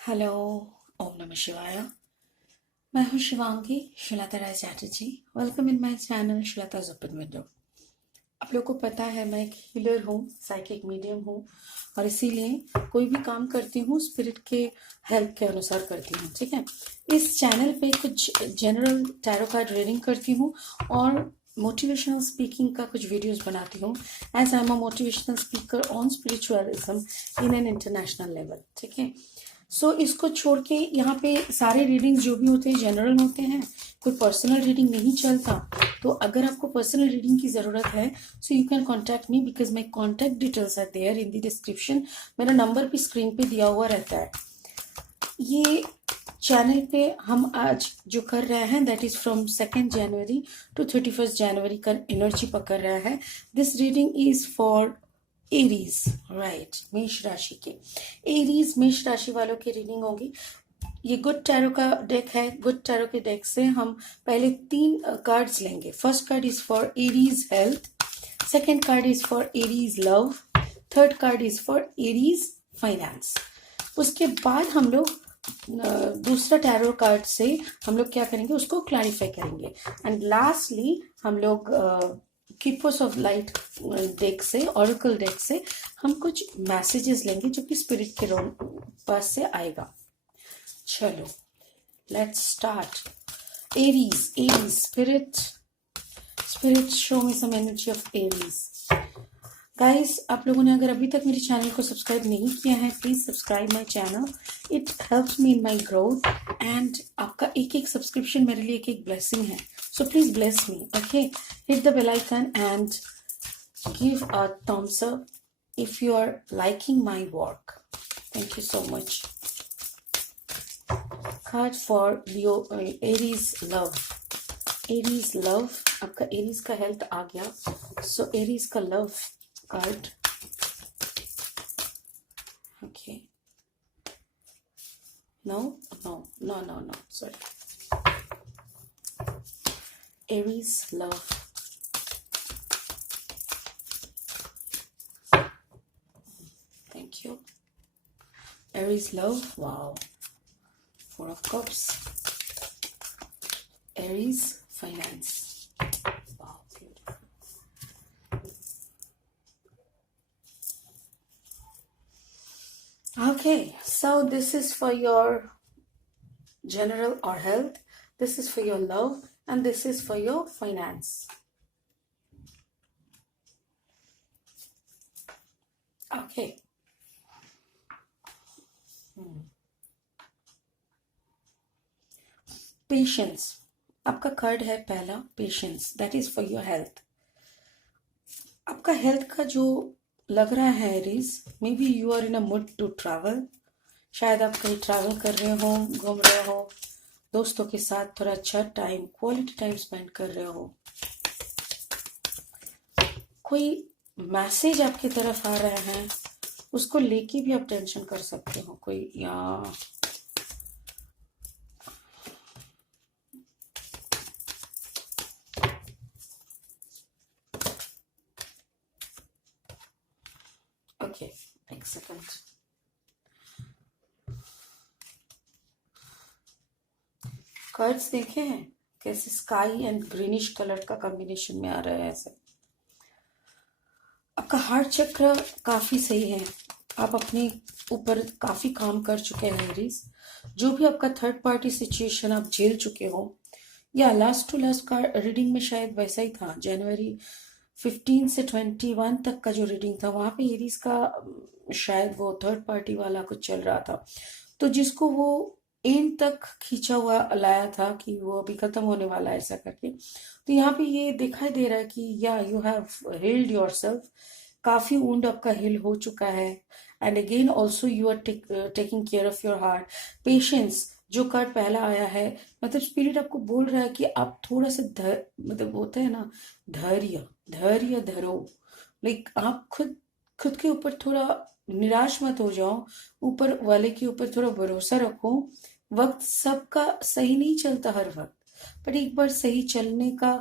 Hello. ओम नमः शिवाय। मैं हूँ Shivangi Sreelatha Rai Chatterjee. Welcome in my channel Sreelatha's open window. आप लोग को पता है मैं एक हीलर हूँ, साइकिक मीडियम हूँ और इसीलिए कोई भी काम करती हूँ स्पिरिट के हेल्प के अनुसार करती हूँ। ठीक है, इस चैनल पे कुछ जनरल टैरो कार्ड रीडिंग करती हूँ और मोटिवेशनल स्पीकिंग का कुछ वीडियोस बनाती हूँ as I am a motivational speaker on spiritualism in an international level. ठीक है, इसको छोड़ के यहाँ पे सारे रीडिंग्स जो भी होते हैं जनरल होते हैं, कोई पर्सनल रीडिंग नहीं चलता। तो अगर आपको पर्सनल रीडिंग की ज़रूरत है so you can contact me because my contact details are there in the description. मेरा नंबर भी स्क्रीन पे दिया हुआ रहता है। ये चैनल पे हम आज जो कर रहे हैं that is from 2 January to 31 January का एनर्जी पकड़ रहा है। This reading is for Aries, right, मेष राशि के। एरीज मेष राशि वालों की रीडिंग होगी। ये गुड टैरो का डेक है। गुड टैरो के डेक से हम पहले 3 कार्ड्स लेंगे। First card is for Aries health, second card is for Aries love, third card is for Aries finance. उसके बाद हम लोग दूसरा टैरो कार्ड से हम लोग क्या करेंगे उसको क्लैरिफाई करेंगे एंड लास्टली हम लोग कीपर्स ऑफ लाइट डेक से, ऑरेकल डेक से हम कुछ मैसेजेस लेंगे जो कि स्पिरिट के पास से आएगा। चलो let's start. Aries, Aries spirit show me some energy of Aries. Guys, आप लोगों ने अगर अभी तक मेरे चैनल को सब्सक्राइब नहीं किया है please subscribe my channel. It helps me in my growth and आपका एक एक सब्सक्रिप्शन मेरे लिए एक एक ब्लेसिंग है। So please bless me, okay. Hit the bell icon and give a thumbs up if you are liking my work. Thank you so much. Card for Leo, Aries love. Aries love, आपका Aries का health आ गया। So Aries का love card, okay. No no no no no, sorry. Aries love, thank you. Aries love, wow, 4 of cups. Aries finance, wow, beautiful. Okay, so this is for your general or health, this is for your love, and this is for your finance. Okay. Patience, आपका card है पहला, patience, that is for your health. आपका health का जो लग रहा है Aries, maybe you are in a mood to travel. शायद आप कहीं ट्रैवल कर रहे हो, घूम रहे हो, दोस्तों के साथ थोड़ा अच्छा टाइम, क्वालिटी टाइम स्पेंड कर रहे हो। कोई मैसेज आपकी तरफ आ रहे हैं, उसको लेके भी आप टेंशन कर सकते हो। कोई या ओके, एक सेकंड। कार्ड्स देखे हैं कैसे स्काई एंड ग्रीनिश कलर का कॉम्बिनेशन में आ रहा है ऐसे। आपका हार्ट चक्र काफी सही है। आप अपने ऊपर काफी काम कर चुके हैं एरीज। जो भी आपका थर्ड पार्टी सिचुएशन आप झेल चुके हो, या लास्ट टू लास्ट का रीडिंग में शायद वैसा ही था। जनवरी 15 से 21 तक का जो रीडिंग था वहां पे एरीज का शायद वो थर्ड पार्टी वाला कुछ चल रहा था, तो जिसको वो एंड तक खींचा हुआ लाया था कि वो अभी खत्म होने वाला है ऐसा करके। तो यहाँ पे ये दिखाई दे रहा है कि या यू हैव हील्ड योरसेल्फ, काफी वुंड आपका हील हो चुका है and again also you are taking care of your heart. Patience जो कार्ड पहला आया है, मतलब स्पिरिट आपको बोल रहा है कि आप थोड़ा सा मतलब होता है ना, धैर्य धैर्य धरो। लाइक आप खुद खुद के ऊपर थोड़ा निराश मत हो जाओ, ऊपर वाले के ऊपर थोड़ा भरोसा रखो। वक्त सबका सही नहीं चलता हर वक्त, पर एक बार सही चलने का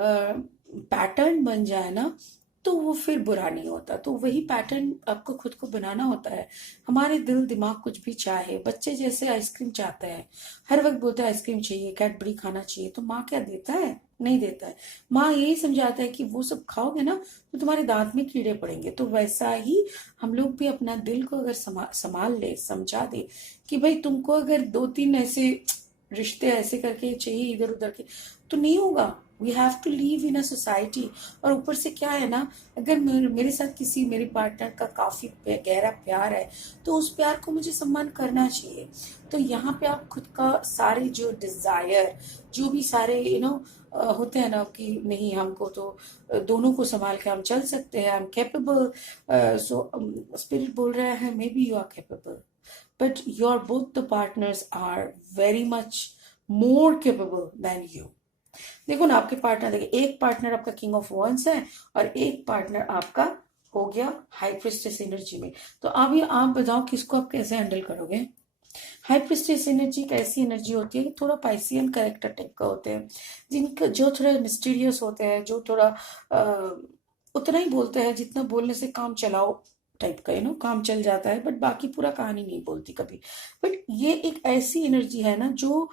पैटर्न बन जाए ना, तो वो फिर बुरा नहीं होता। तो वही पैटर्न आपको खुद को बनाना होता है। हमारे दिल दिमाग कुछ भी चाहे, बच्चे जैसे आइसक्रीम चाहते हैं, हर वक्त बोलते हैं आइसक्रीम चाहिए, कैडबरी खाना चाहिए, तो माँ क्या देता है? नहीं देता है। माँ यही समझाता है कि वो सब खाओगे ना तो तुम्हारे दांत में कीड़े पड़ेंगे। तो वैसा ही हम लोग भी अपना दिल को अगर संभाल ले, समझा दे कि भाई तुमको अगर 2-3 ऐसे रिश्ते ऐसे करके चाहिए इधर उधर के, तो नहीं होगा। We have to live in a society. और ऊपर से क्या है ना, अगर मेरे साथ किसी मेरे पार्टनर का काफी गहरा प्यार है, तो उस प्यार को मुझे सम्मान करना चाहिए। तो यहाँ पे आप खुद का सारे जो डिजायर, जो भी सारे होते हैं ना कि नहीं हमको तो दोनों को संभाल के हम चल सकते हैं, I am capable. So spirit बोल रहा है maybe you are capable, but your both the partners are very much more capable than you. देखो ना आपके पार्टनर, देखिए एक पार्टनर आपका किंग ऑफ वॉन्स है और एक पार्टनर आपका हो गया हाई प्रिस्टेस एनर्जी में। तो अभी आप बताओ किसको आप कैसे हैंडल करोगे? हाई प्रिस्टेस एनर्जी एक ऐसी एनर्जी होती है कि थोड़ा पाइसियन कैरेक्टर टाइप का होते हैं, जिनका जो थोड़ा मिस्टीरियस होते हैं, जो थोड़ा उतना ही बोलते हैं जितना बोलने से काम चलाओ टाइप का, काम चल जाता है, बट बाकी पूरा कहानी नहीं बोलती कभी। बट ये एक ऐसी एनर्जी है ना जो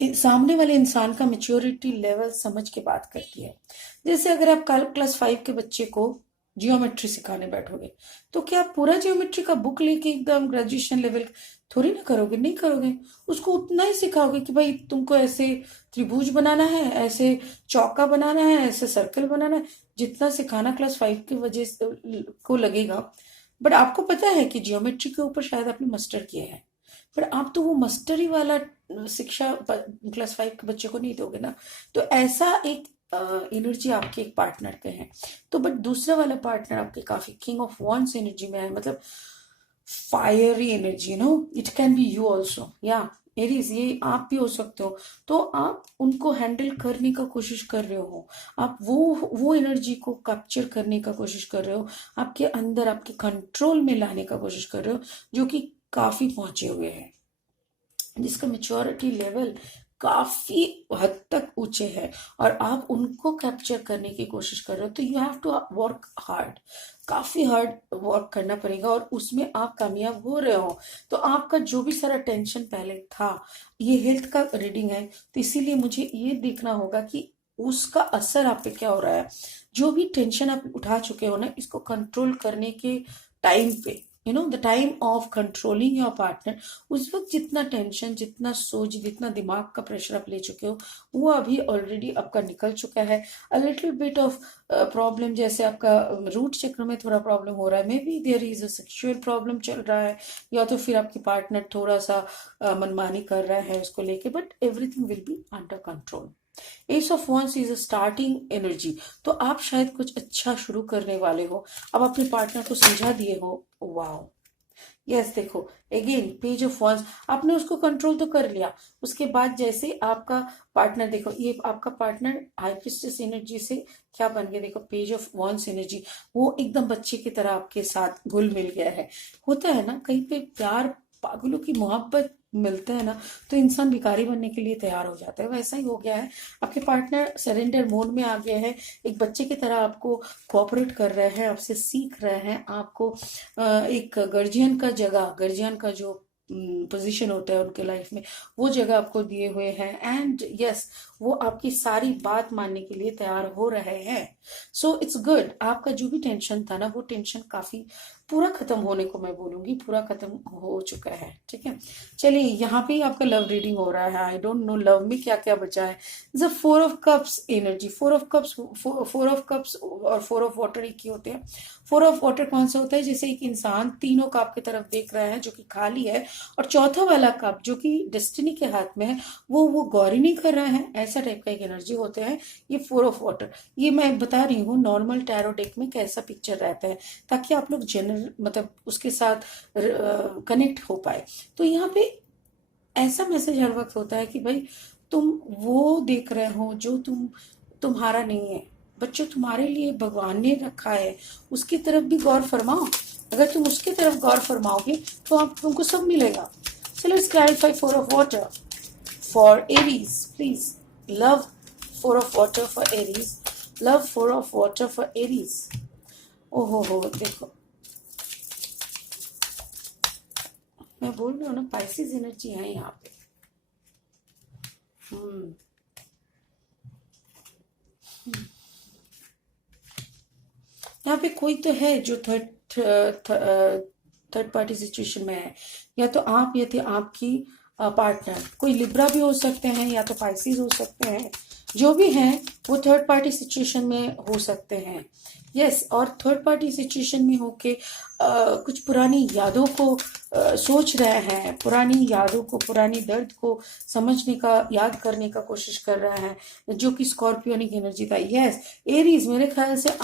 सामने वाले इंसान का मेच्योरिटी लेवल समझ के बात करती है। जैसे अगर आप कल क्लास 5 के बच्चे को जियोमेट्री सिखाने बैठोगे, तो क्या आप पूरा जियोमेट्री का बुक लेके एकदम ग्रेजुएशन लेवल थोड़ी ना करोगे, नहीं करोगे। उसको उतना ही सिखाओगे कि भाई तुमको ऐसे त्रिभुज बनाना है, ऐसे चौका बनाना है, ऐसे सर्कल बनाना है, जितना सिखाना क्लास 5 की वजह से को लगेगा। बट आपको पता है कि जियोमेट्री के ऊपर शायद आपने मास्टर किया है, पर आप तो वो मास्टरी वाला शिक्षा क्लास 5 के बच्चे को नहीं दोगे ना। तो ऐसा एक एनर्जी आपके एक पार्टनर के हैं। तो बट दूसरा वाला पार्टनर आपके काफी किंग ऑफ वॉन्स एनर्जी में है, मतलब fiery energy, it can be you also, या एरीज, ये आप भी हो सकते हो। तो आप उनको हैंडल करने का कोशिश कर रहे हो, आप वो एनर्जी को कैप्चर करने का कोशिश कर रहे हो, आपके अंदर आपके कंट्रोल में लाने का कोशिश कर रहे हो, जो कि काफी पहुंचे हुए हैं, जिसका मेच्योरिटी लेवल काफी हद तक ऊंचे है, और आप उनको कैप्चर करने की कोशिश कर रहे हो। तो you have to work hard, काफी हार्ड वर्क करना पड़ेगा, और उसमें आप कामयाब हो रहे हो। तो आपका जो भी सारा टेंशन पहले था, ये हेल्थ का रीडिंग है, तो इसीलिए मुझे ये देखना होगा कि उसका असर आप पे क्या हो रहा है। जो भी टेंशन आप उठा चुके हो ना, इसको कंट्रोल करने के टाइम पे, the time of controlling your partner, उस वक्त जितना टेंशन, जितना सोच, जितना दिमाग का प्रेशर आप ले चुके हो, वो अभी ऑलरेडी आपका निकल चुका है। A little bit of problem, जैसे आपका रूट चक्र में थोड़ा प्रॉब्लम हो रहा है, maybe there is a sexual problem चल रहा है, या तो फिर आपकी पार्टनर थोड़ा सा मनमानी कर रहा है उसको लेके, but everything will be under control. S of wands is a starting energy. तो आप शायद कुछ अच्छा शुरू करने वाले हो, अब अपने पार्टनर को समझा दिए हो। वाओ, यस, देखो अगेन पेज ऑफ वॉन्स, आपने उसको कंट्रोल तो कर लिया। उसके बाद जैसे आपका पार्टनर, देखो ये आपका पार्टनर हाई प्रिस्टेस एनर्जी से क्या बन गया, देखो पेज ऑफ वॉन्स एनर्जी, वो एकदम बच्चे की तरह आपके साथ घुल मिल गया है। होता है ना कहीं पे प्यार, पागलों की मोहब्बत मिलते हैं ना, तो इंसान भिखारी बनने के लिए तैयार हो जाता है। वैसा ही हो गया है, आपके पार्टनर सरेंडर मोड में आ गया है, एक बच्चे की तरह आपको कोऑपरेट कर रहे हैं, आपसे सीख रहे हैं, आपको एक गर्जियन का जो पोजीशन होता है उनके लाइफ में, वो जगह आपको दिए हुए हैं। एंड यस, वो आपकी सारी बात मानने के लिए तैयार हो रहे हैं। So it's good. आपका जो भी टेंशन था ना, वो टेंशन काफी पूरा खत्म होने को, मैं बोलूंगी पूरा खत्म हो चुका है। ठीक है, चलिए यहाँ पे ही आपका लव रीडिंग हो रहा है। आई डोंट नो लव में क्या क्या बचा है। The 4 of cups energy, 4 of cups और 4 ऑफ वाटर एक ही होते हैं। 4 ऑफ वाटर कौन सा होता है? जैसे एक इंसान तीनों कप की तरफ देख रहा है जो कि खाली है, और चौथा वाला कप जो कि डेस्टिनी के हाथ में है, वो गौर ही नहीं कर रहा है, ऐसा टाइप का एक एनर्जी होता है ये 4 ऑफ वाटर। ये मैं बता रही हूँ नॉर्मल टैरो डेक में कैसा पिक्चर रहता है, ताकि आप लोग जनरल मतलब उसके साथ कनेक्ट हो पाए। तो यहाँ पे ऐसा मैसेज हर वक्त होता है कि भाई तुम वो देख रहे हो जो तुम्हारा नहीं है, बच्चों तुम्हारे लिए भगवान ने रखा है, उसकी तरफ भी गौर फरमाओ। अगर तुम उसकी तरफ गौर फरमाओगे तो आप तुमको सब मिलेगा। So let's clarify 4 of water for Aries, please. Love 4 of water for Aries. Love 4 of water for Aries. ओहो हो, देखो मैं बोल रही हूँ ना, पाइसेस एनर्जी है यहाँ पे। हम्म। यहाँ पे कोई तो है जो थर्ड पार्टी सिचुएशन में है। या तो आप, या तो आपकी पार्टनर, कोई लिब्रा भी हो सकते हैं या तो पाइसिस हो सकते हैं। जो भी हैं वो थर्ड पार्टी सिचुएशन में हो सकते हैं। यस, और थर्ड पार्टी सिचुएशन में होके कुछ पुरानी यादों को सोच रहे हैं, पुरानी यादों को, पुरानी दर्द को समझने का, याद करने का कोशिश कर रहे हैं, जो कि स्कॉर्पियोनिक एनर्जी था। यस, एरीज, मेरे ख्याल से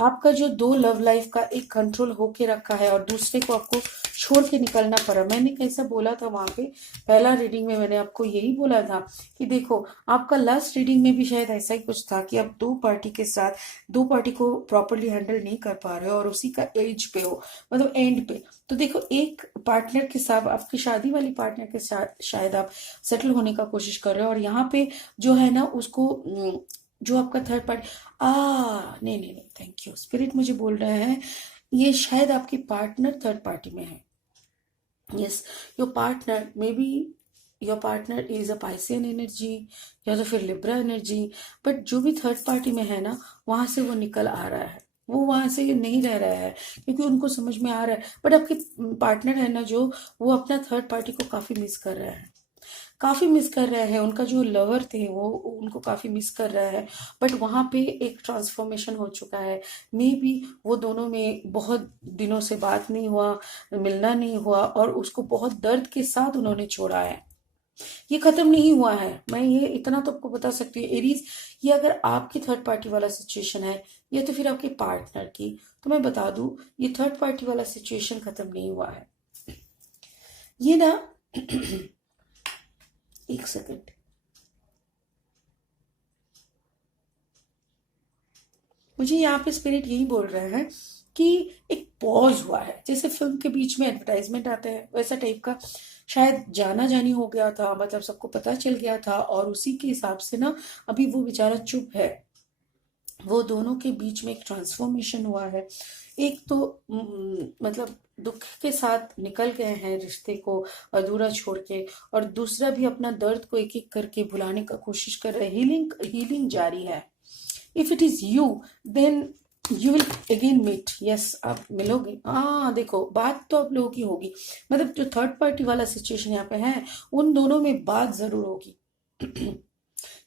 आपका जो दो लव लाइफ का एक कंट्रोल होके रखा है और दूसरे को आपको छोड़ के निकलना पड़ा। मैंने कैसा बोला था वहां पे, पहला रीडिंग में मैंने आपको यही बोला था कि देखो, आपका लास्ट रीडिंग में भी शायद ऐसा ही कुछ था कि आप दो पार्टी के साथ, दो पार्टी को प्रॉपरली हैंडल नहीं कर पा रहे हो और उसी का एज पे हो, मतलब एंड पे। तो देखो, एक पार्टनर के साथ, आपकी शादी वाली पार्टनर के साथ शायद आप सेटल होने का कोशिश कर रहे हो, और यहाँ पे जो है ना उसको जो आपका थर्ड पार्टी, नहीं नहीं नहीं, थैंक यू स्पिरिट, मुझे बोल रहे हैं ये शायद आपकी पार्टनर थर्ड पार्टी में है। Yes, your partner may be, your partner is a Piscean energy या तो फिर लिब्रा एनर्जी। बट जो भी थर्ड पार्टी में है ना, वहां से वो निकल आ रहा है, वो वहां से नहीं रह रहा है, क्योंकि उनको समझ में आ रहा है। बट आपके पार्टनर है ना जो, वो अपना थर्ड पार्टी को काफी मिस कर रहे हैं, काफी मिस कर रहे हैं। उनका जो लवर थे वो उनको काफी मिस कर रहा है। बट वहां पे एक ट्रांसफॉर्मेशन हो चुका है। मे बी वो दोनों में बहुत दिनों से बात नहीं हुआ, मिलना नहीं हुआ, और उसको बहुत दर्द के साथ उन्होंने छोड़ा है। ये खत्म नहीं हुआ है, मैं ये इतना तो आपको बता सकती हूँ एरीज। ये अगर आपकी थर्ड पार्टी वाला सिचुएशन है या तो फिर आपके पार्टनर की, तो मैं बता दूं, ये थर्ड पार्टी वाला सिचुएशन खत्म नहीं हुआ है। ये ना एक सेकंड, मुझे यहाँ पे स्पिरिट यही बोल रहे हैं कि एक पॉज हुआ है, जैसे फिल्म के बीच में एडवर्टाइजमेंट आते हैं वैसा टाइप का। शायद जाना जानी हो गया था, मतलब सबको पता चल गया था, और उसी के हिसाब से ना अभी वो बेचारा चुप है। वो दोनों के बीच में एक ट्रांसफॉर्मेशन हुआ है। एक तो मतलब दुख के साथ निकल गए हैं रिश्ते को अधूरा छोड़ के, और दूसरा भी अपना दर्द को एक एक करके भुलाने का कोशिश कर रहे हैं। हीलिंग हीलिंग जारी है। If it is you, then you will again meet. Yes, आप मिलोगे। हाँ देखो, बात तो आप लोगों की होगी, मतलब जो थर्ड पार्टी वाला सिचुएशन यहाँ पे है, उन दोनों में बात जरूर होगी।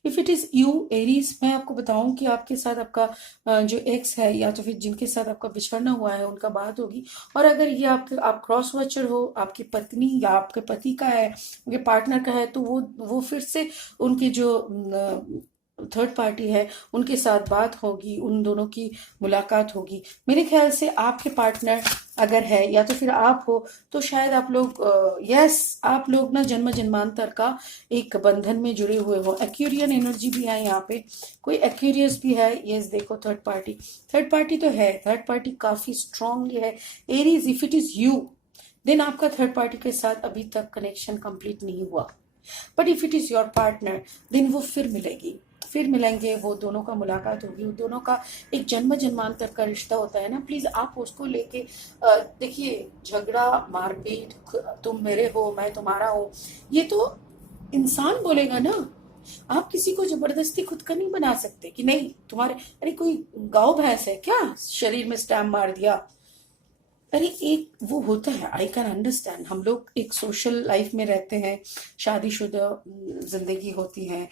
If it is you Aries, मैं आपको बताऊं कि आपके साथ आपका जो एक्स है या तो फिर जिनके साथ आपका बिछड़ना हुआ है उनका बात होगी। और अगर ये आपके, आप क्रॉस वॉचर हो, आपकी पत्नी या आपके पति का है, उनके पार्टनर का है, तो वो फिर से उनके जो थर्ड पार्टी है उनके साथ बात होगी, उन दोनों की मुलाकात होगी। मेरे ख्याल से आपके पार्टनर अगर है या तो फिर आप हो, तो शायद आप लोग, यस, आप लोग ना जन्म जन्मांतर का एक बंधन में जुड़े हुए हो। एक्यूरियन एनर्जी भी है यहाँ पे, कोई एक्यूरियस भी है। यस, देखो थर्ड पार्टी, थर्ड पार्टी तो है, थर्ड पार्टी काफी स्ट्रांगली है। Aries, if it is you, then आपका थर्ड पार्टी के साथ अभी तक कनेक्शन कंप्लीट नहीं हुआ। But if it is your partner, then वो फिर मिलेगी, फिर मिलेंगे, वो दोनों का मुलाकात होगी, वो दोनों का एक जन्म जन्मांतर का रिश्ता होता है ना। प्लीज आप उसको लेके देखिए, झगड़ा, मारपीट, तुम मेरे हो मैं तुम्हारा हूँ, ये तो इंसान बोलेगा ना। आप किसी को जबरदस्ती खुद का नहीं बना सकते कि नहीं तुम्हारे, अरे कोई गाँव भैंस है क्या, शरीर में स्टैम्प मार दिया। अरे एक वो होता है, आई कैन अंडरस्टैंड, हम लोग एक सोशल लाइफ में रहते हैं, शादीशुदा जिंदगी होती है।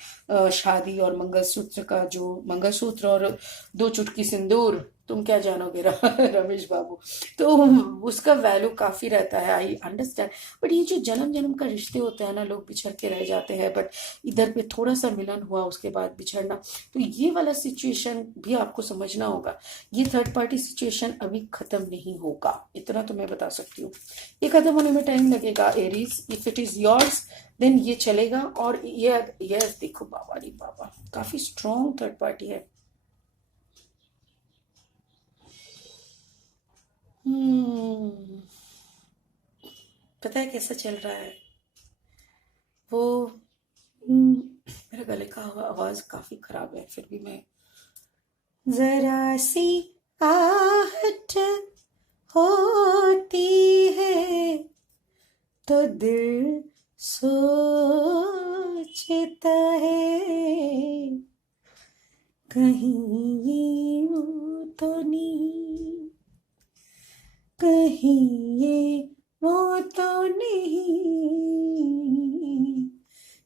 शादी और मंगलसूत्र का, जो मंगलसूत्र और दो चुटकी सिंदूर, तुम क्या जानोगे रमेश बाबू, तो उसका वैल्यू काफी रहता है, आई अंडरस्टैंड। बट ये जो जन्म जन्म का रिश्ते होते हैं ना, लोग बिछड़ के रह जाते हैं, बट इधर पे थोड़ा सा मिलन हुआ उसके बाद बिछड़ना, तो ये वाला सिचुएशन भी आपको समझना होगा। ये थर्ड पार्टी सिचुएशन अभी खत्म नहीं होगा, इतना तो मैं बता सकती हूँ। ये खत्म होने में टाइम लगेगा Aries. If it is yours, then ये चलेगा। और ये देखो, बाबा रे बाबा, काफी स्ट्रॉन्ग थर्ड पार्टी है। हम्म। पता है कैसा चल रहा है वो, मेरे गले का आवाज काफी खराब है, फिर भी मैं जरा सी आहट होती है तो दिल सोचता है कहीं ये वो तो नहीं, कहीं ये वो तो नहीं,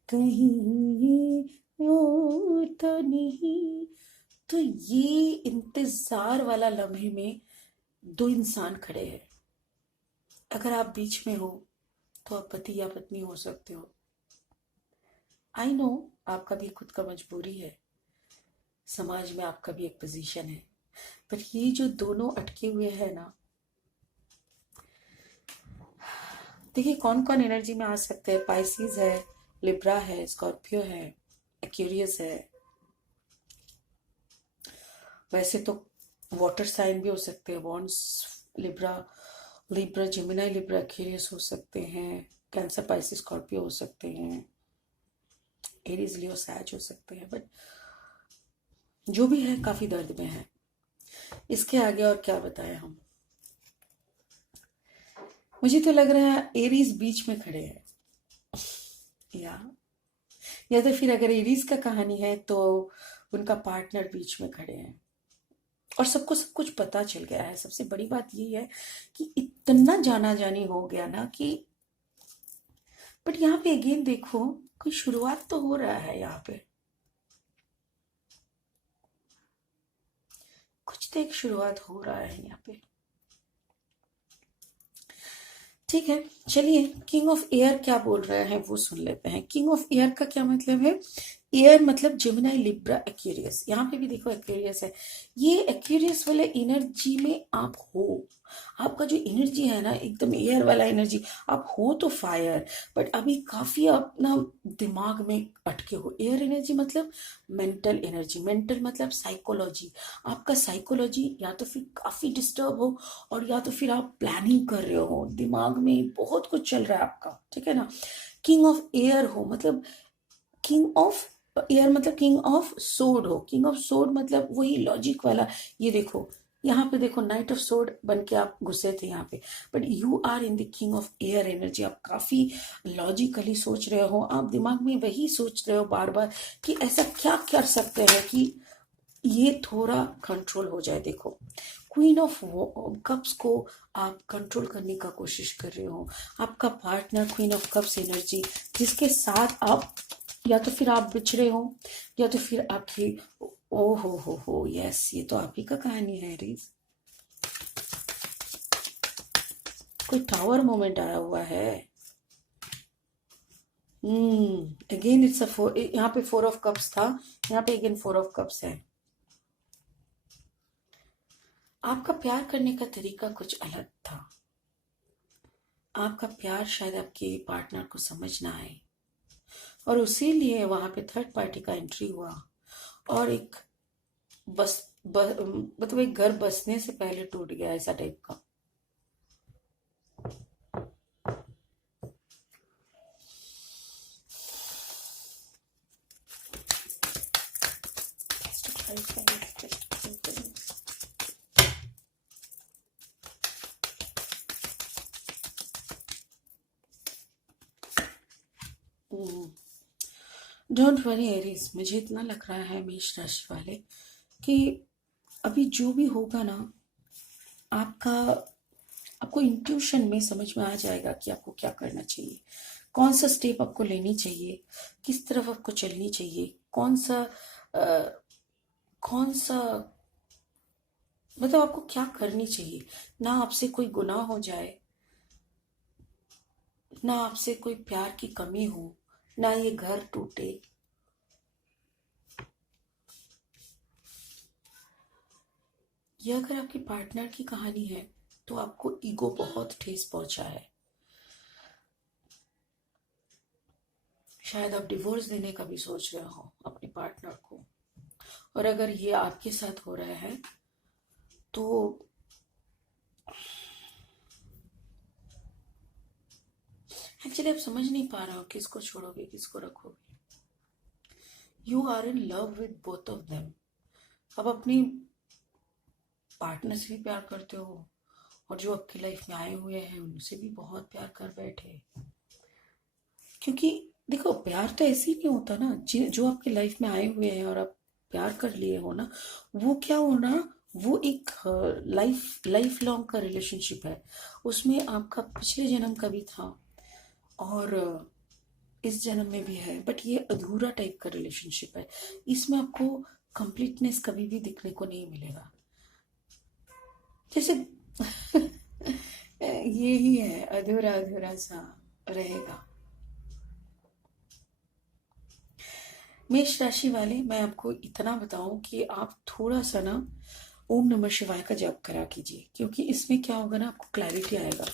कहीं ये वो तो नहीं। तो ये इंतजार वाला लम्हे में दो इंसान खड़े हैं। अगर आप बीच में हो तो आप पति या पत्नी हो सकते हो। आई नो आपका भी खुद का मजबूरी है, समाज में आपका भी एक पोजीशन है, पर ये जो दोनों अटके हुए हैं ना, देखिए कौन कौन एनर्जी में आ सकते हैं। पाइसिस है, लिब्रा है, स्कॉर्पियो है, एक्वेरियस है। वैसे तो वाटर साइन भी हो सकते हैं, once, Libra, Libra Gemini, Libra Aquarius हो सकते हैं, कैंसर पाइसिस स्कॉर्पियो हो सकते हैं, एरीज लियो सैज हो सकते हैं। बट जो भी है काफी दर्द में है। इसके आगे और क्या बताएं हम। मुझे तो लग रहा है एरीज बीच में खड़े हैं, या तो फिर अगर एरीज का कहानी है तो उनका पार्टनर बीच में खड़े हैं और सबको सब कुछ पता चल गया है। सबसे बड़ी बात ये है कि इतना जाना जानी हो गया ना कि, बट यहाँ पे अगेन देखो कोई शुरुआत तो हो रहा है। यहाँ पे कुछ तो एक शुरुआत हो रहा है यहाँ पे। ठीक है, चलिए किंग ऑफ एयर क्या बोल रहे हैं वो सुन लेते हैं। किंग ऑफ एयर का क्या मतलब है। एयर मतलब जेमिनाई, लिब्रा, एक्वेरियस। यहाँ पे भी देखो एक्वेरियस है। ये एक्वेरियस वाले एनर्जी में आप हो। आपका जो एनर्जी है ना एकदम एयर वाला एनर्जी, आप हो तो फायर, बट अभी काफी आप ना दिमाग में अटके हो। एयर एनर्जी मतलब मेंटल एनर्जी, मेंटल मतलब साइकोलॉजी। आपका साइकोलॉजी या तो फिर काफी डिस्टर्ब हो, और या तो फिर आप प्लानिंग कर रहे हो, दिमाग में बहुत कुछ चल रहा है आपका, ठीक है ना। किंग ऑफ एयर हो मतलब किंग ऑफ एयर मतलब किंग ऑफ सोड हो। किंग ऑफ सोड मतलब वही लॉजिक वाला। ये देखो यहाँ पे देखो नाइट ऑफ सोड बन के आप घुसे थे यहाँ पे, but you are in the king of air energy. आप काफी लॉजिकली सोच रहे हो, आप दिमाग में वही सोच रहे हो बार बार कि ऐसा क्या कर सकते हैं कि ये थोड़ा कंट्रोल हो जाए। देखो क्वीन ऑफ कप्स को आप कंट्रोल करने का कोशिश कर रहे हो। आपका partner queen of cups energy, जिसके साथ आप या तो फिर आप बिछड़े हो या तो फिर आपकी, ओ हो यस, ये तो आप ही का कहानी है रीज। कोई टावर मोमेंट आया हुआ है। Again it's a four. यहाँ पे फोर ऑफ कप्स था, यहाँ पे अगेन फोर ऑफ कप्स है। आपका प्यार करने का तरीका कुछ अलग था। आपका प्यार शायद आपके पार्टनर को समझ ना आए, और उसीलिए वहां पे थर्ड पार्टी का एंट्री हुआ, और एक मतलब एक घर बसने से पहले टूट गया, ऐसा टाइप का। डोंट वरी एरीज, मुझे इतना लग रहा है मेष राशि वाले कि अभी जो भी होगा ना, आपका आपको इंट्यूशन में समझ में आ जाएगा कि आपको क्या करना चाहिए, कौन सा स्टेप आपको लेनी चाहिए, किस तरफ आपको चलनी चाहिए, कौन सा मतलब आपको क्या करनी चाहिए। ना आपसे कोई गुनाह हो जाए, ना आपसे कोई प्यार की कमी हो, ना ये घर टूटे। ये अगर आपके पार्टनर की कहानी है तो आपको ईगो बहुत ठेस पहुंचा है। शायद आप डिवोर्स देने का भी सोच रहे हो अपने पार्टनर को, और अगर ये आपके साथ हो रहा है तो एक्चुअली आप समझ नहीं पा रहे हो किसको छोड़ोगे किसको रखोगे। You are in love with both of them. अब अपनी पार्टनर से भी प्यार करते हो, और जो आपकी लाइफ में आए हुए हैं उनसे भी बहुत प्यार कर बैठे। क्योंकि देखो, प्यार तो ऐसे ही नहीं होता ना, जो आपकी लाइफ में आए हुए हैं और आप प्यार कर लिए हो ना, वो क्या हो ना, वो एक लाइफ लॉन्ग का रिलेशनशिप है। उसमें आपका पिछले जन्म का भी था, और इस जन्म में भी है, बट ये अधूरा टाइप का रिलेशनशिप है। इसमें आपको कंप्लीटनेस कभी भी दिखने को नहीं मिलेगा। जैसे ये ही है, अधूरा अधूरा सा रहेगा। मेष राशि वाले, मैं आपको इतना बताऊं कि आप थोड़ा सा ना ओम नमः शिवाय का जप करा कीजिए, क्योंकि इसमें क्या होगा ना, आपको क्लैरिटी आएगा।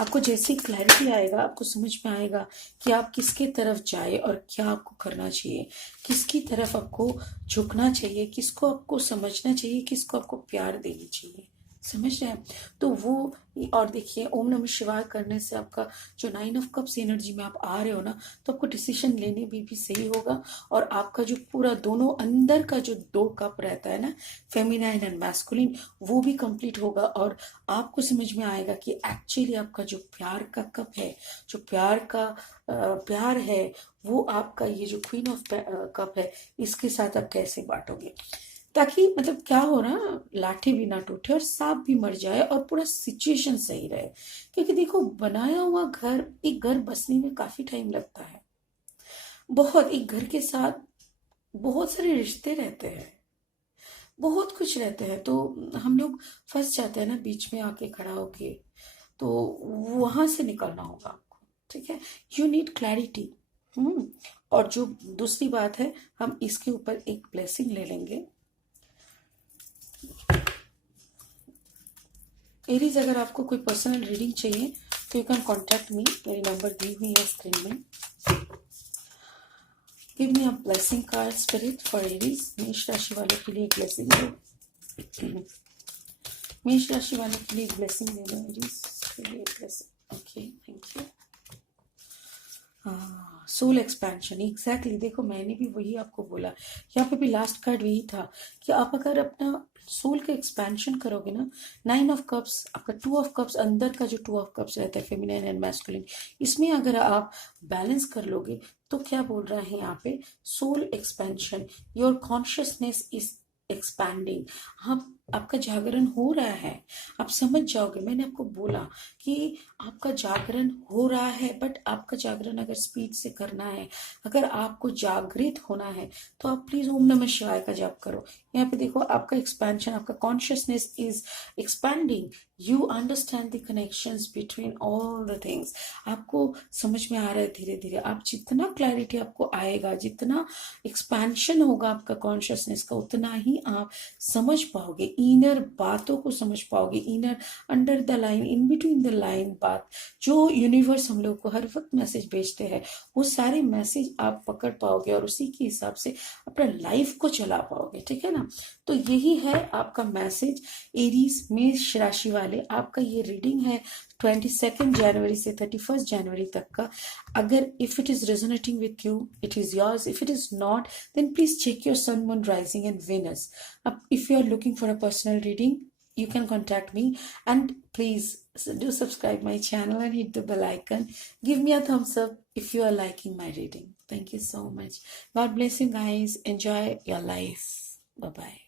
आपको जैसी क्लैरिटी आएगा, आपको समझ में आएगा कि आप किसके तरफ जाए और क्या आपको करना चाहिए, किसकी तरफ आपको झुकना चाहिए, किसको आपको समझना चाहिए, किसको आपको प्यार देनी चाहिए। समझ रहे हैं? तो वो, और देखिए, ओम नमः शिवाय करने से आपका जो 9 ऑफ कप्स एनर्जी में आप आ रहे हो ना, तो आपको डिसीजन लेने भी सही होगा। और आपका जो पूरा दोनों अंदर का जो 2 कप रहता है ना, फेमिनाइन एंड मैस्कुलिन, वो भी कंप्लीट होगा। और आपको समझ में आएगा कि एक्चुअली आपका जो प्यार का कप है, जो प्यार है, वो आपका ये जो क्वीन ऑफ कप है, इसके साथ आप कैसे बांटोगे, ताकि मतलब क्या हो ना, लाठी भी ना टूटे और सांप भी मर जाए और पूरा सिचुएशन सही रहे। क्योंकि देखो, बनाया हुआ घर, एक घर बसने में काफी टाइम लगता है। बहुत, एक घर के साथ बहुत सारे रिश्ते रहते हैं, बहुत कुछ रहते हैं। तो हम लोग फंस जाते हैं ना बीच में आके खड़ा होके, तो वहां से निकलना होगा आपको। ठीक है, यू नीड क्लैरिटी। और जो दूसरी बात है, हम इसके ऊपर एक ब्लेसिंग ले लेंगे। एरीज, अगर आपको कोई पर्सनल रीडिंग चाहिए तो यू कैन कॉन्टैक्ट मी, मेरी नंबर दी हुई है स्क्रीन में। Give me a blessing card spirit for Aries. मेष राशि वालों के लिए ब्लेसिंग दो। मेष राशि वालों के लिए ब्लेसिंग दे दो एरीज के लिए blessing. Okay, thank you. Soul expansion, exactly. देखो, मैंने भी वही आपको बोला, यहाँ पे भी लास्ट कार्ड वही था कि आप अगर अपना सोल का एक्सपेंशन करोगे ना, 9 ऑफ कप्स, आपका 2 ऑफ कप्स, अंदर का जो 2 ऑफ कप्स रहता है, फेमिनाइन एंड मैस्कुलिन, इसमें अगर आप बैलेंस कर लोगे, तो क्या बोल रहा है यहाँ पे, soul expansion, your consciousness is expanding. आप, आपका जागरण हो रहा है, आप समझ जाओगे। मैंने आपको बोला कि आपका जागरण हो रहा है, बट आपका जागरण अगर स्पीड से करना है, अगर आपको जागृत होना है, तो आप प्लीज ओम नमः शिवाय का जाप करो। यहाँ पे देखो, आपका एक्सपेंशन, आपका consciousness is expanding. You understand the connections between all the things. आपको समझ में आ रहा है धीरे धीरे। आप जितना क्लैरिटी आपको आएगा, जितना एक्सपेंशन होगा आपका कॉन्शियसनेस का, उतना ही आप समझ पाओगे, इनर बातों को समझ पाओगे, inner, under the line, in between the line बात, जो यूनिवर्स हम लोग को हर वक्त मैसेज भेजते हैं, वो सारे मैसेज आप पकड़ पाओगे और उसी के हिसाब से अपना लाइफ को चला पाओगे। ठीक है ना? तो यही है आपका मैसेज एरीज मेष राशि वाले। आपका ये रीडिंग है 22 जनवरी से 31 जनवरी तक का। अगर if it is resonating with you, it is yours. If it is not, then please check your sun, moon, rising, and Venus. If you are looking for a personal reading, you can contact me. And please do subscribe my channel and hit the bell icon. Give me a thumbs up if you are liking my reading. Thank you so much. God bless you guys. Enjoy your life. Bye bye.